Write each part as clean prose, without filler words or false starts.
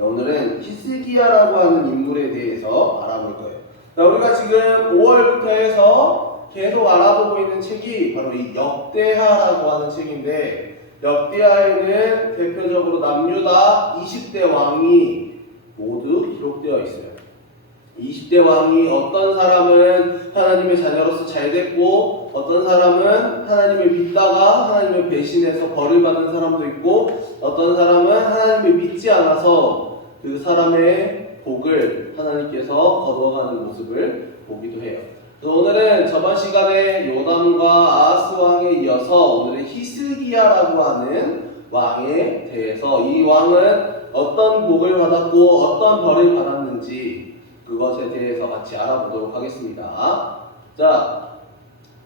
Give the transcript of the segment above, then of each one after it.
오늘은 히스기야라고 하는 인물에 대해서 알아볼 거예요. 자, 우리가 지금 5월부터 해서 계속 알아보고 있는 책이 바로 이 역대하라고 하는 책인데, 역대하에는 대표적으로 남유다 20대 왕이 모두 기록되어 있어요. 20대 왕이 어떤 사람은 하나님의 자녀로서 잘 됐고, 어떤 사람은 하나님을 믿다가 하나님을 배신해서 벌을 받는 사람도 있고, 어떤 사람은 하나님을 믿지 않아서 그 사람의 복을 하나님께서 거둬가는 모습을 보기도 해요. 그래서 오늘은 저번 시간에 요담과 아하스 왕에 이어서 오늘은 히스기야라고 하는 왕에 대해서, 이 왕은 어떤 복을 받았고 어떤 벌을 받았는지 그것에 대해서 같이 알아보도록 하겠습니다. 자,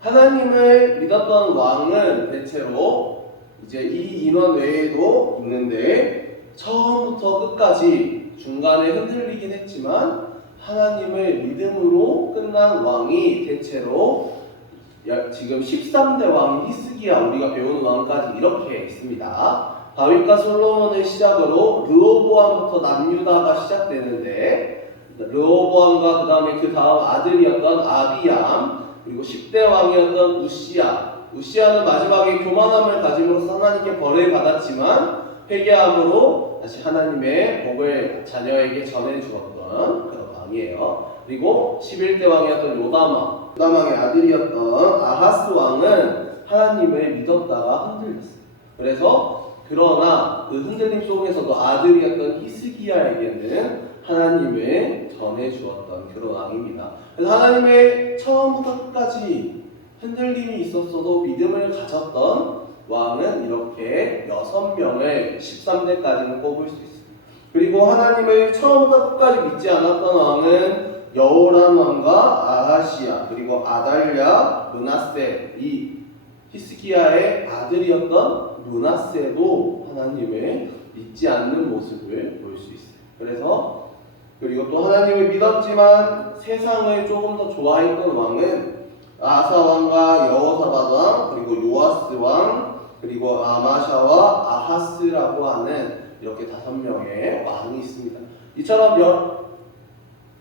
하나님을 믿었던 왕은 대체로 이제 이 인원 외에도 있는데, 처음부터 끝까지 중간에 흔들리긴 했지만 하나님을 믿음으로 끝난 왕이 대체로 지금 13대 왕인 히스기야, 우리가 배우는 왕까지 이렇게 있습니다. 다윗과 솔로몬을 시작으로 르호보암부터 남유다가 시작되는데, 르호보암과 그 다음 아들이었던 아비암, 그리고 10대 왕이었던 우시야는 마지막에 교만함을 가짐으로써 하나님께 벌을 받았지만 회개함으로 다시 하나님의 복을 자녀에게 전해주었던 그런 왕이에요. 그리고 11대 왕이었던 요담왕의 아들이었던 아하스 왕은 하나님을 믿었다가 흔들렸어요. 그래서 그러나 그 흔들림 속에서도 아들이었던 히스기야에게는 하나님을 전해주었던 그런 왕입니다. 그래서 하나님의 처음부터 끝까지 흔들림이 있었어도 믿음을 가졌던 왕은 이렇게 6명을 13대까지는 꼽을 수 있습니다. 그리고 하나님을 처음부터 끝까지 믿지 않았던 왕은 여호람 왕과 아하시야, 그리고 아달랴, 므낫세, 이 히스기야의 아들이었던 므낫세도 하나님을 믿지 않는 모습을 볼 수 있어요. 그리고 또 하나님을 믿었지만 세상을 조금 더 좋아했던 왕은 아사 왕과 여호사밧 왕, 그리고 요아스 왕, 그리고 아마샤와 아하스라고 하는 이렇게 5명의 왕이 있습니다. 이처럼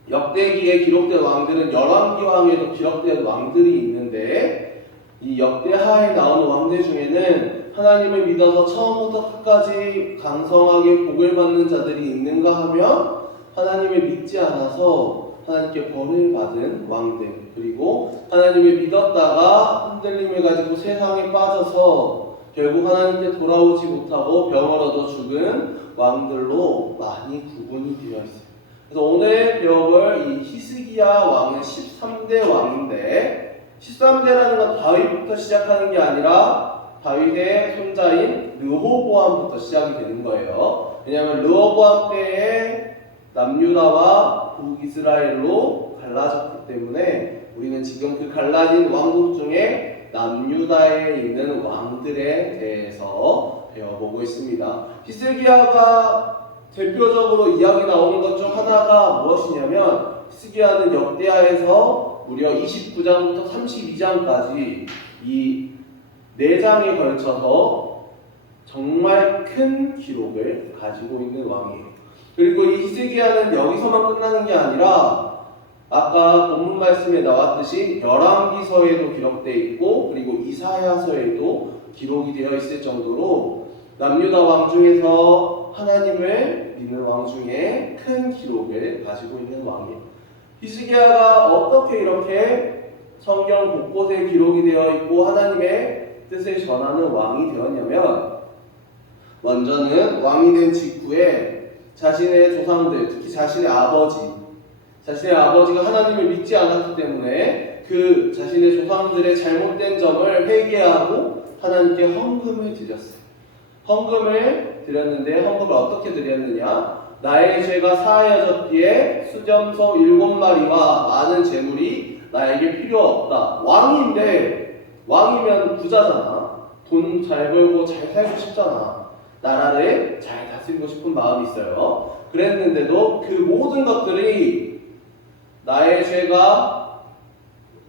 역대기에 기록된 왕들은 열왕기 왕에도 기록된 왕들이 있는데, 이 역대하에 나오는 왕들 중에는 하나님을 믿어서 처음부터 끝까지 강성하게 복을 받는 자들이 있는가 하면 하나님을 믿지 않아서 하나님께 벌을 받은 왕들, 그리고 하나님을 믿었다가 흔들림을 가지고 세상에 빠져서 결국 하나님께 돌아오지 못하고 병을 얻어 죽은 왕들로 많이 구분이 되어 있어요. 그래서 오늘 배워볼 이 히스기야 왕은 13대 왕인데, 13대라는 건 다윗부터 시작하는 게 아니라 다윗의 손자인 르호보암부터 시작이 되는 거예요. 왜냐하면 르호보암 때에 남유다와 북이스라엘로 갈라졌기 때문에 우리는 지금 그 갈라진 왕국 중에 남유다에 있는 왕들에 대해서 배워보고 있습니다. 히스기야가 대표적으로 이야기 나오는 것 중 하나가 무엇이냐면, 히스기야는 역대하에서 무려 29장부터 32장까지 이 4장에 걸쳐서 정말 큰 기록을 가지고 있는 왕이에요. 그리고 이 히스기야는 여기서만 끝나는 게 아니라 아까 본문 말씀에 나왔듯이 열왕기서에도 기록되어 있고, 그리고 이사야서에도 기록이 되어 있을 정도로 남유다 왕 중에서 하나님을 믿는 왕 중에 큰 기록을 가지고 있는 왕이에요. 히스기야가 어떻게 이렇게 성경 곳곳에 기록이 되어 있고 하나님의 뜻을 전하는 왕이 되었냐면, 먼저는 왕이 된 직후에 자신의 조상들, 특히 자신의 아버지가 하나님을 믿지 않았기 때문에 그 자신의 조상들의 잘못된 점을 회개하고 하나님께 헌금을 드렸어요. 헌금을 드렸는데, 헌금을 어떻게 드렸느냐? 나의 죄가 사하여졌기에 수점소 7마리와 많은 재물이 나에게 필요 없다. 왕이면 부자잖아. 돈 잘 벌고 잘 살고 싶잖아. 나라를 잘 다스리고 싶은 마음이 있어요. 그랬는데도 그 모든 것들이 나의 죄가,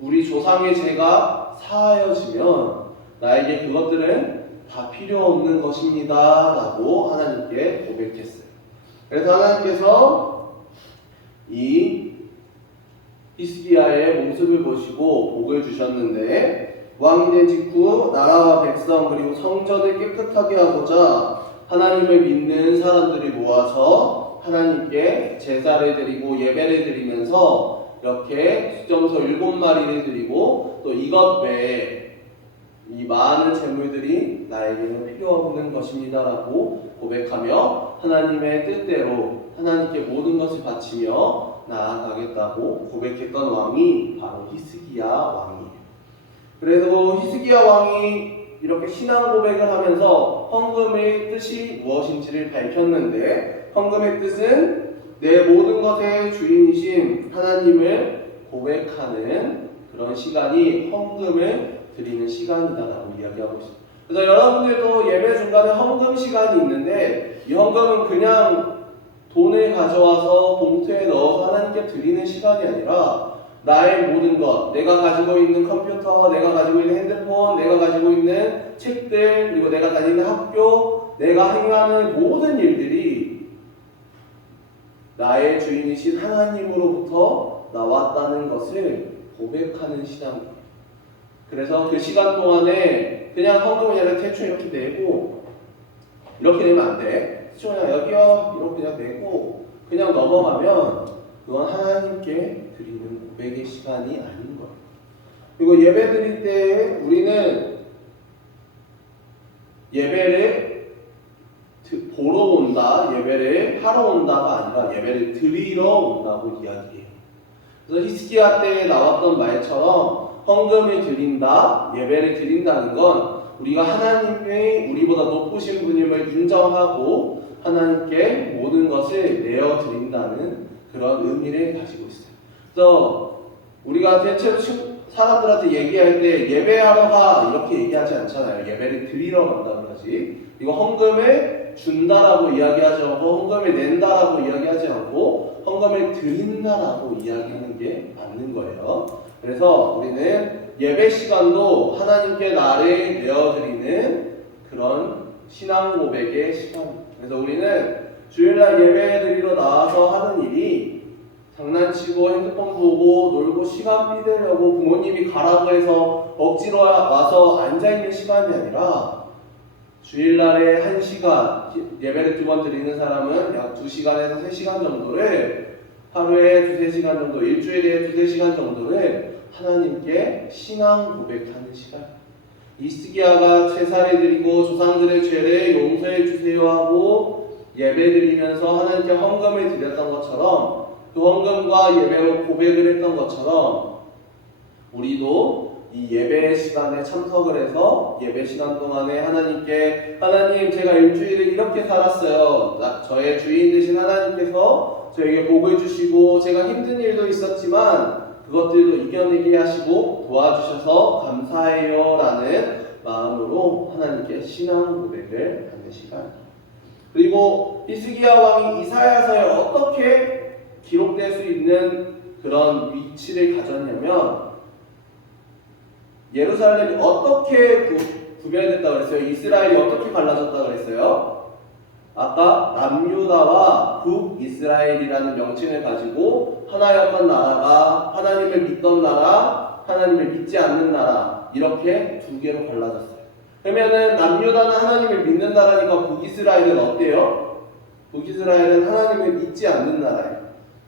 우리 조상의 죄가 사하여지면 나에게 그것들은 다 필요 없는 것입니다 라고 하나님께 고백했어요. 그래서 하나님께서 이 히스기야의 모습을 보시고 복을 주셨는데 왕이 된 직후 나라와 백성 그리고 성전을 깨끗하게 하고자 하나님을 믿는 사람들이 모아서 하나님께 제사를 드리고 예배를 드리면서 이렇게 수점소 7마리를 드리고 또 이것 외에 이 많은 재물들이 나에게는 필요 없는 것입니다라고 고백하며 하나님의 뜻대로 하나님께 모든 것을 바치며 나아가겠다고 고백했던 왕이 바로 히스기야 왕이에요. 그래서 히스기야 왕이 이렇게 신앙 고백을 하면서 헌금의 뜻이 무엇인지를 밝혔는데 헌금의 뜻은 내 모든 것의 주인이신 하나님을 고백하는 그런 시간이 헌금을 드리는 시간이다라고 이야기하고 있습니다. 그래서 여러분들도 예배 중간에 헌금 시간이 있는데 이 헌금은 그냥 돈을 가져와서 봉투에 넣어서 하나님께 드리는 시간이 아니라 나의 모든 것, 내가 가지고 있는 컴퓨터, 내가 가지고 있는 핸드폰, 내가 가지고 있는 책들, 그리고 내가 다니는 학교, 내가 행하는 모든 일들이 나의 주인이신 하나님으로부터 나왔다는 것을 고백하는 시간입니다. 그래서 그 시간 동안에 그냥 헌금을 그냥 대충 이렇게 내고 이렇게 내면 안 돼. 대충 그냥 여기요 이렇게 그냥 내고 그냥 넘어가면 그건 하나님께 드리는 고백의 시간이 아닌 거예요. 그리고 예배 드릴 때 우리는 예배를 보러 온다, 예배를 하러 온다가 아니라 예배를 드리러 온다고 이야기해요. 그래서 히스기야 때에 나왔던 말처럼 헌금을 드린다, 예배를 드린다는 건 우리가 하나님의 우리보다 높으신 분임을 인정하고 하나님께 모든 것을 내어 드린다는 그런 의미를 가지고 있어요. 그래서 우리가 대체로 사람들한테 얘기할 때 예배하러 가 이렇게 얘기하지 않잖아요. 예배를 드리러 간다고 하지. 이거 헌금을 준다라고 이야기하지 않고 헌금을 낸다라고 이야기하지 않고 헌금을 드린다라고 이야기하는 게 맞는 거예요. 그래서 우리는 예배 시간도 하나님께 나를 내어드리는 그런 신앙 고백의 시간입니다. 그래서 우리는 주일날 예배 드리러 나와서 하는 일이 장난치고 핸드폰 보고 놀고 시간 삐대려고 부모님이 가라고 해서 억지로 와서 앉아있는 시간이 아니라 주일날에 1시간, 예배를 2번 드리는 사람은 약 2시간에서 3시간 정도를 하루에 2-3시간 정도, 일주일에 2-3시간 정도를 하나님께 신앙 고백하는 시간. 히스기야가 제사를 드리고 조상들의 죄를 용서해 주세요 하고 예배 드리면서 하나님께 헌금을 드렸던 것처럼 그 헌금과 예배로 고백을 했던 것처럼 우리도 이 예배 시간에 참석을 해서 예배 시간 동안에 하나님께 하나님 제가 일주일에 이렇게 살았어요. 저의 주인 되신 하나님께서 저에게 복을 주시고 제가 힘든 일도 있었지만 그것들도 이겨내게 하시고 도와주셔서 감사해요 라는 마음으로 하나님께 신앙 고백을 하는 시간. 그리고 히스기야 왕이 이사야서에 어떻게 기록될 수 있는 그런 위치를 가졌냐면 예루살렘이 어떻게 구별됐다고 그랬어요? 이스라엘이 어떻게 갈라졌다고 그랬어요? 아까 남유다와 북이스라엘이라는 명칭을 가지고 하나였던 나라가 하나님을 믿던 나라, 하나님을 믿지 않는 나라 이렇게 2개로 갈라졌어요. 그러면은 남유다는 하나님을 믿는 나라니까 북이스라엘은 어때요? 북이스라엘은 하나님을 믿지 않는 나라예요.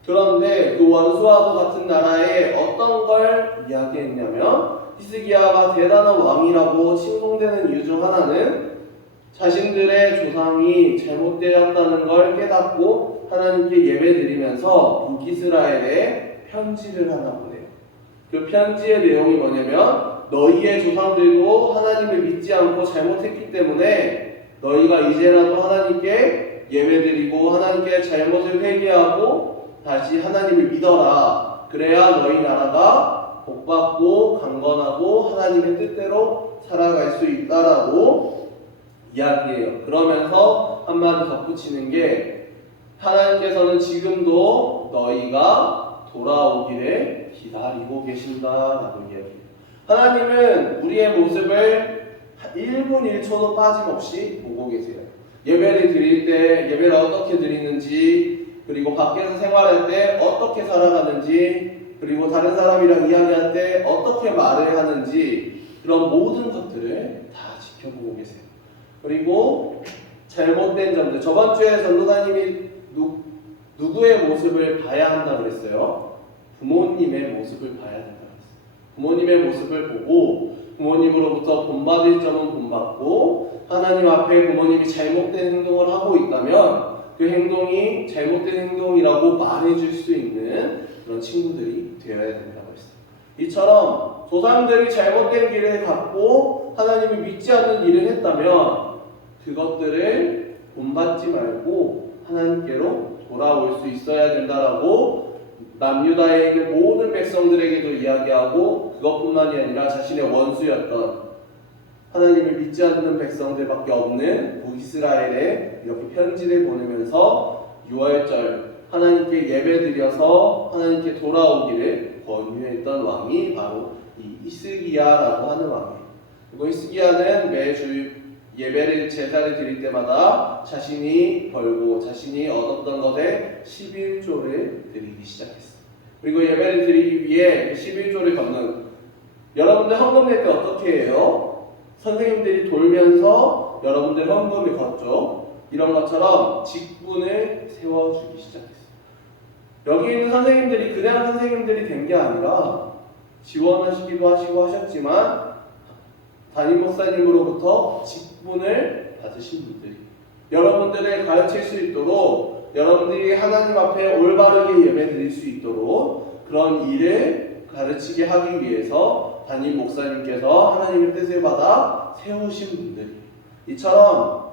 그런데 그 원수와도 같은 나라에 어떤 걸 이야기했냐면 히스기야가 대단한 왕이라고 칭송되는 이유 중 하나는 자신들의 조상이 잘못되었다는 걸 깨닫고 하나님께 예배드리면서 북이스라엘에 편지를 하나 보내요. 그 편지의 내용이 뭐냐면 너희의 조상들도 하나님을 믿지 않고 잘못했기 때문에 너희가 이제라도 하나님께 예배드리고 하나님께 잘못을 회개하고 다시 하나님을 믿어라. 그래야 너희 나라가 복받고 강건하고 하나님의 뜻대로 살아갈 수 있다라고 이야기해요. 그러면서 한마디 덧붙이는 게 하나님께서는 지금도 너희가 돌아오기를 기다리고 계신다라고 이야기해요. 하나님은 우리의 모습을 1분 1초도 빠짐없이 보고 계세요. 예배를 드릴 때 예배를 어떻게 드리는지, 그리고 밖에서 생활할 때 어떻게 살아가는지, 그리고 다른 사람이랑 이야기할 때 어떻게 말을 하는지, 그런 모든 것들을 다 지켜보고 계세요. 그리고 잘못된 점들, 저번 주에 전도사님이 누구의 모습을 봐야 한다고 그랬어요? 부모님의 모습을 봐야 된다고 그랬어요. 부모님의 모습을 보고 부모님으로부터 본받을 점은 본받고, 하나님 앞에 부모님이 잘못된 행동을 하고 있다면 그 행동이 잘못된 행동이라고 말해줄 수 있는 그런 친구들이 되어야 된다고 했어요. 이처럼 조상들이 잘못된 길을 갖고 하나님을 믿지 않는 일을 했다면 그것들을 본받지 말고 하나님께로 돌아올 수 있어야 된다라고 남유다에 있는 모든 백성들에게도 이야기하고, 그것뿐만이 아니라 자신의 원수였던 하나님을 믿지 않는 백성들밖에 없는 북이스라엘에 이렇게 편지를 보내면서 유월절 하나님께 예배드려서 하나님께 돌아오기를 권유했던 왕이 바로 이 히스기야라고 하는 왕이에요. 그리고 히스기야는 매주 예배를 제사를 드릴 때마다 자신이 벌고 자신이 얻었던 것에 11조를 드리기 시작했어요. 그리고 예배를 드리기 위해 11조를 걷는, 여러분들 헌금 낼 때 어떻게 해요? 선생님들이 돌면서 여러분들 헌금을 걷죠. 이런 것처럼 직분을 세워주기 시작했어요. 여기 있는 선생님들이 그냥 선생님들이 된 게 아니라 지원하시기도 하시고 하셨지만 담임 목사님으로부터 직분을 받으신 분들이, 여러분들을 가르칠 수 있도록, 여러분들이 하나님 앞에 올바르게 예배드릴 수 있도록 그런 일을 가르치게 하기 위해서 담임 목사님께서 하나님의 뜻을 받아 세우신 분들이, 이처럼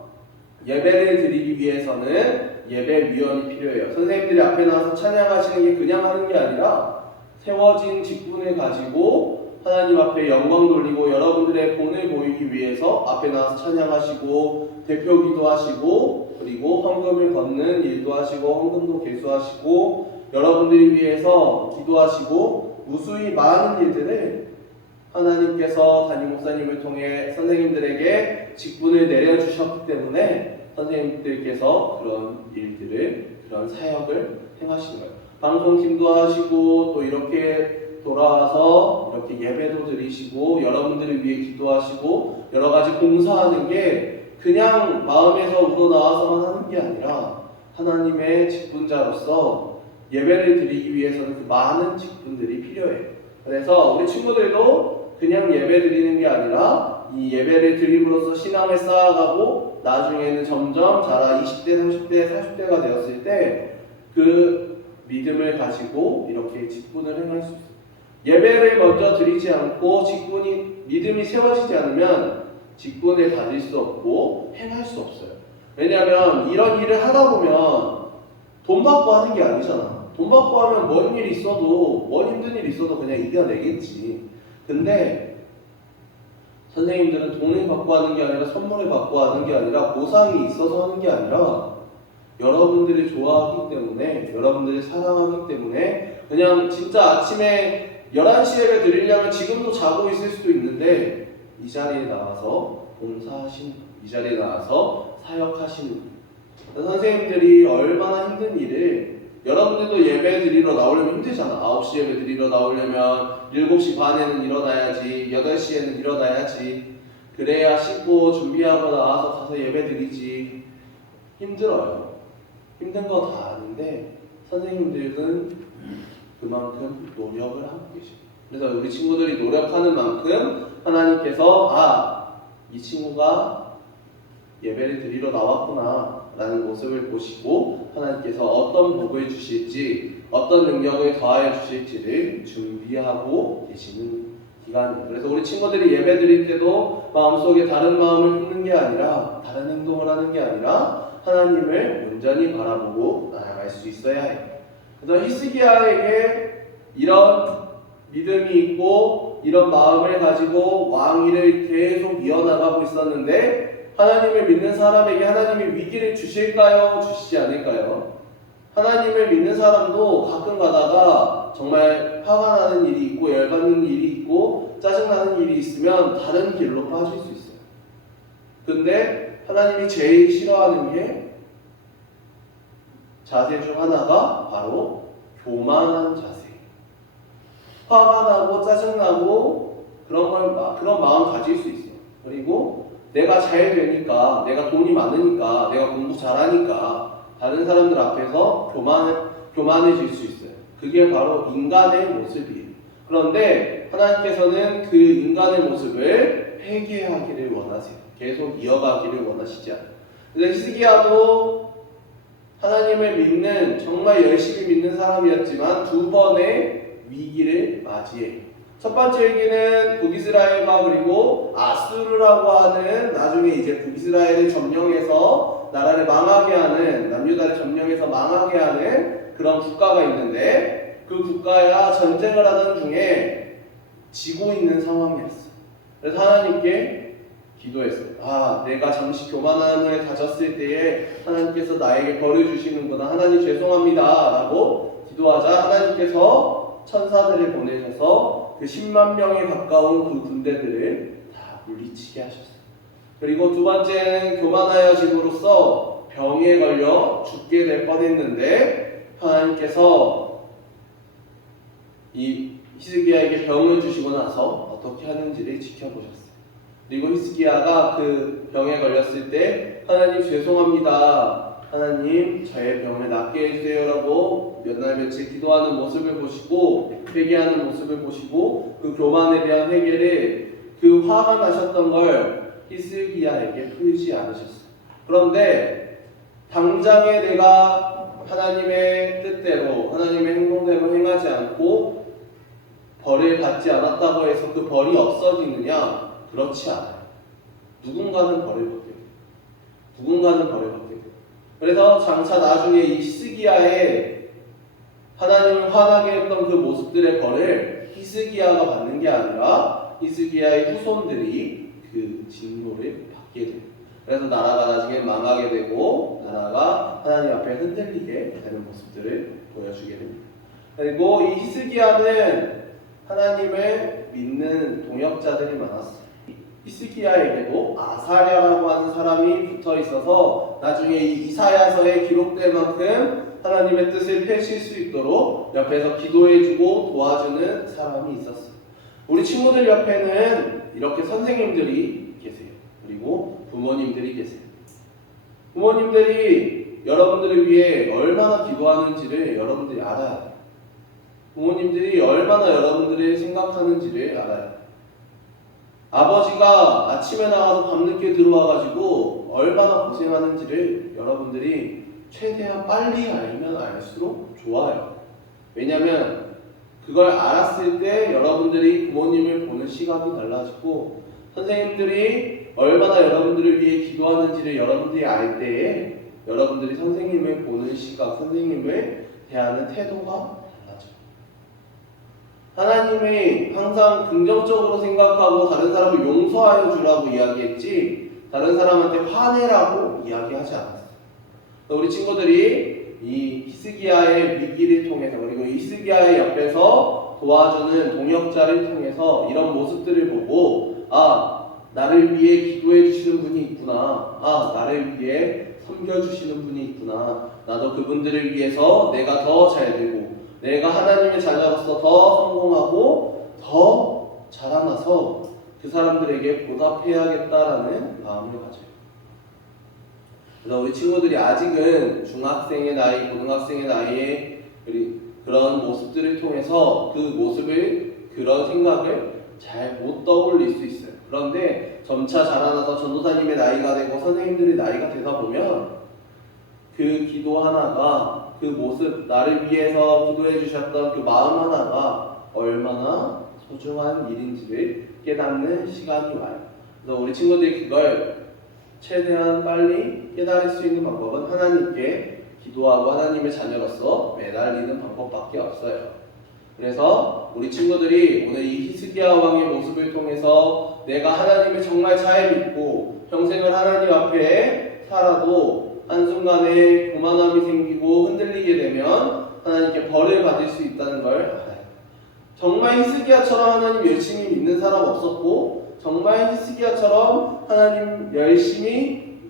예배를 드리기 위해서는 예배위원이 필요해요. 선생님들이 앞에 나와서 찬양하시는 게 그냥 하는 게 아니라 세워진 직분을 가지고 하나님 앞에 영광 돌리고 여러분들의 본을 보이기 위해서 앞에 나와서 찬양하시고 대표기도 하시고, 그리고 헌금을 걷는 일도 하시고 헌금도 계수하시고 여러분들을 위해서 기도하시고, 무수히 많은 일들을 하나님께서 담임 목사님을 통해 선생님들에게 직분을 내려주셨기 때문에 선생님들께서 그런 일들을, 그런 사역을 행하시는 거예요. 방송팀도 하시고 또 이렇게 돌아와서 이렇게 예배도 드리시고 여러분들을 위해 기도하시고 여러 가지 봉사하는 게 그냥 마음에서 우러나와서만 하는 게 아니라 하나님의 직분자로서 예배를 드리기 위해서는 그 많은 직분들이 필요해요. 그래서 우리 친구들도 그냥 예배 드리는 게 아니라 이 예배를 드림으로써 신앙을 쌓아가고 나중에는 점점 자라 20대, 30대, 40대가 되었을 때 그 믿음을 가지고 이렇게 직분을 행할 수 있어요. 예배를 먼저 드리지 않고 믿음이 세워지지 않으면 직분을 받을 수 없고 행할 수 없어요. 왜냐하면 이런 일을 하다 보면 돈 받고 하는 게 아니잖아. 돈 받고 하면 뭔 일 있어도, 뭔 힘든 일 있어도 그냥 이겨내겠지. 근데 선생님들은 돈을 받고 하는 게 아니라 선물을 받고 하는 게 아니라 보상이 있어서 하는 게 아니라 여러분들이 좋아하기 때문에, 여러분들이 사랑하기 때문에 그냥 진짜 아침에 11시 예배 드리려면 지금도 자고 있을 수도 있는데 이 자리에 나와서 봉사하시는, 이 자리에 나와서 사역하시는 선생님들이 얼마나 힘든 일을, 여러분들도 예배 드리러 나오려면 힘들잖아. 9시 예배 드리러 나오려면 7시 반에는 일어나야지, 8시에는 일어나야지, 그래야 씻고 준비하고 나와서 가서 예배 드리지. 힘들어요. 힘든 거 다 아는데 선생님들은 그만큼 노력을 하고 계십니다. 그래서 우리 친구들이 노력하는 만큼 하나님께서 이 친구가 예배를 드리러 나왔구나 라는 모습을 보시고 하나님께서 어떤 복을 주실지, 어떤 능력을 더하여 주실지를 준비하고 계시는 기간입니다. 그래서 우리 친구들이 예배 드릴 때도 마음속에 다른 마음을 품는 게 아니라, 다른 행동을 하는 게 아니라 하나님을 온전히 바라보고 나아갈 수 있어야 해요. 그래서 히스기야에게 이런 믿음이 있고 이런 마음을 가지고 왕위를 계속 이어나가고 있었는데, 하나님을 믿는 사람에게 하나님이 위기를 주실까요? 주시지 않을까요? 하나님을 믿는 사람도 가끔 가다가 정말 화가 나는 일이 있고 열받는 일이 있고 짜증나는 일이 있으면 다른 길로 빠질 수 있어요. 근데 하나님이 제일 싫어하는 게 자세 중 하나가 바로 교만한 자세. 화가 나고 짜증나고 그런 마음 가질 수 있어요. 그리고 내가 잘 되니까, 내가 돈이 많으니까, 내가 공부 잘하니까 다른 사람들 앞에서 교만해질 수 있어요. 그게 바로 인간의 모습이에요. 그런데 하나님께서는 그 인간의 모습을 회개하기를 원하세요. 계속 이어가기를 원하시지 않아요. 그래서 히스기야도 하나님을 믿는, 정말 열심히 믿는 사람이었지만 두 번의 위기를 맞이해요. 첫 번째 위기는 북이스라엘과 그리고 아수르라고 하는, 나중에 이제 북이스라엘을 점령해서 나라를 망하게 하는, 남유다를 점령해서 망하게 하는 그런 국가가 있는데, 그 국가와 전쟁을 하던 중에 지고 있는 상황이었어요. 그래서 하나님께 기도했어요. 내가 잠시 교만함을 가졌을 때에 하나님께서 나에게 벌을 주시는구나. 하나님 죄송합니다 라고 기도하자 하나님께서 천사들을 보내셔서 그 10만 명에 가까운 그 군대들을 다 물리치게 하셨어요. 그리고 두 번째는 교만하여짐으로써 병에 걸려 죽게 될 뻔했는데 하나님께서 이 히스기야에게 병을 주시고 나서 어떻게 하는지를 지켜보셨어요. 그리고 히스기야가 그 병에 걸렸을 때 하나님 죄송합니다. 하나님 저의 병을 낫게 해주세요 라고 몇 날 며칠 기도하는 모습을 보시고 회개하는 모습을 보시고 그 교만에 대한 회개를, 그 화가 나셨던 걸 히스기야에게 풀지 않으셨어요. 그런데 당장에 내가 하나님의 뜻대로 하나님의 행동대로 행하지 않고 벌을 받지 않았다고 해서 그 벌이 없어지느냐? 그렇지 않아요. 누군가는 벌을 받게 돼요. 누군가는 벌을 받게 돼요. 그래서 장차 나중에 이 히스기야의 하나님을 화나게 했던 그 모습들의 벌을 히스기야가 받는 게 아니라 히스기야의 후손들이 그 진노를 받게 돼요. 그래서 나라가 나중에 망하게 되고 나라가 하나님 앞에 흔들리게 되는 모습들을 보여주게 됩니다. 그리고 이 히스기야는 하나님을 믿는 동역자들이 많았어요. 히스기야에게도 아사랴라고 하는 사람이 붙어 있어서 나중에 이 이사야서에 기록될 만큼 하나님의 뜻을 펼칠 수 있도록 옆에서 기도해주고 도와주는 사람이 있었어요. 우리 친구들 옆에는 이렇게 선생님들이 계세요. 그리고 부모님들이 계세요. 부모님들이 여러분들을 위해 얼마나 기도하는지를 여러분들이 알아야 돼요. 부모님들이 얼마나 여러분들을 생각하는지를 알아요. 아버지가 아침에 나가서 밤늦게 들어와가지고 얼마나 고생하는지를 여러분들이 최대한 빨리 알면 알수록 좋아요. 왜냐면 그걸 알았을 때 여러분들이 부모님을 보는 시각이 달라지고, 선생님들이 얼마나 여러분들을 위해 기도하는지를 여러분들이 알 때에 여러분들이 선생님을 보는 시각, 선생님을 대하는 태도가 하나님이 항상 긍정적으로 생각하고 다른 사람을 용서하여 주라고 이야기했지 다른 사람한테 화내라고 이야기하지 않았어요. 우리 친구들이 이 히스기야의 위기를 통해서 그리고 히스기야의 옆에서 도와주는 동역자를 통해서 이런 모습들을 보고 나를 위해 기도해 주시는 분이 있구나. 나를 위해 섬겨주시는 분이 있구나. 나도 그분들을 위해서 내가 더 잘 되고 내가 하나님의 자녀로서 더 성공하고 더 자라나서 그 사람들에게 보답해야겠다라는 마음을 가져요. 그래서 우리 친구들이 아직은 중학생의 나이, 고등학생의 나이에 그런 모습들을 통해서 그 모습을, 그런 생각을 잘 못 떠올릴 수 있어요. 그런데 점차 자라나서 전도사님의 나이가 되고 선생님들의 나이가 되다 보면 그 기도 하나가, 그 모습, 나를 위해서 기도해 주셨던 그 마음 하나가 얼마나 소중한 일인지를 깨닫는 시간이 와요. 그래서 우리 친구들이 그걸 최대한 빨리 깨달을 수 있는 방법은 하나님께 기도하고 하나님의 자녀로서 매달리는 방법밖에 없어요. 그래서 우리 친구들이 오늘 이 히스기야 왕의 모습을 통해서 내가 하나님을 정말 잘 믿고 평생을 하나님 앞에 살아도 한순간에 교만함이 생기고 흔들리게 되면 하나님께 벌을 받을 수 있다는 걸 알아요. 정말 히스기야처럼 하나님 열심히 믿는 사람 없었고, 정말 히스기야처럼 하나님 열심히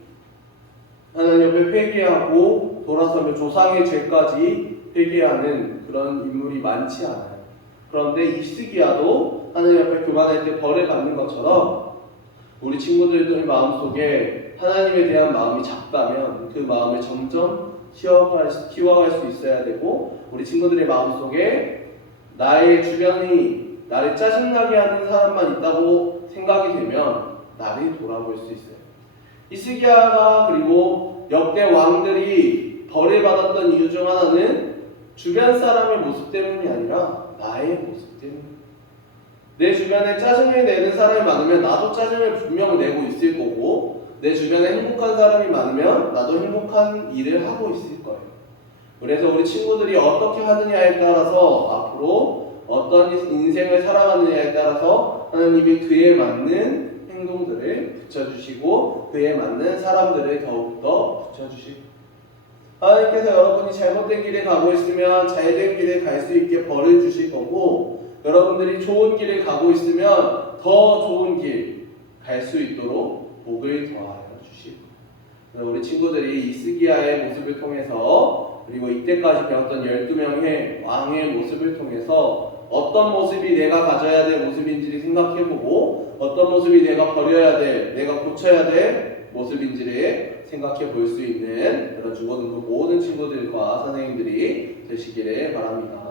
하나님 옆에 회개하고 돌아서며 조상의 죄까지 회개하는 그런 인물이 많지 않아요. 그런데 히스기야도 하나님 앞에 교만할 때 벌을 받는 것처럼 우리 친구들의 마음속에 하나님에 대한 마음이 작다면 그 마음을 점점 키워갈 수 있어야 되고, 우리 친구들의 마음속에 나의 주변이 나를 짜증나게 하는 사람만 있다고 생각이 되면 나를 돌아볼 수 있어요. 히스기야가 그리고 역대 왕들이 벌을 받았던 이유 중 하나는 주변 사람의 모습 때문이 아니라 나의 모습 때문이에요. 내 주변에 짜증을 내는 사람이 많으면 나도 짜증을 분명 내고 있을 거고, 내 주변에 행복한 사람이 많으면 나도 행복한 일을 하고 있을 거예요. 그래서 우리 친구들이 어떻게 하느냐에 따라서 앞으로 어떤 인생을 살아가느냐에 따라서 하나님이 그에 맞는 행동들을 붙여주시고 그에 맞는 사람들을 더욱더 붙여주시고, 하나님께서 여러분이 잘못된 길에 가고 있으면 잘된 길에 갈 수 있게 벌을 주실 거고, 여러분들이 좋은 길을 가고 있으면 더 좋은 길 갈 수 있도록 복을 더하여 주시고, 우리 친구들이 히스기야의 모습을 통해서 그리고 이때까지 배웠던 12명의 왕의 모습을 통해서 어떤 모습이 내가 가져야 될 모습인지를 생각해보고 어떤 모습이 내가 버려야 될, 내가 고쳐야 될 모습인지를 생각해 볼 수 있는 그런 죽어든 그 모든 친구들과 선생님들이 되시기를 바랍니다.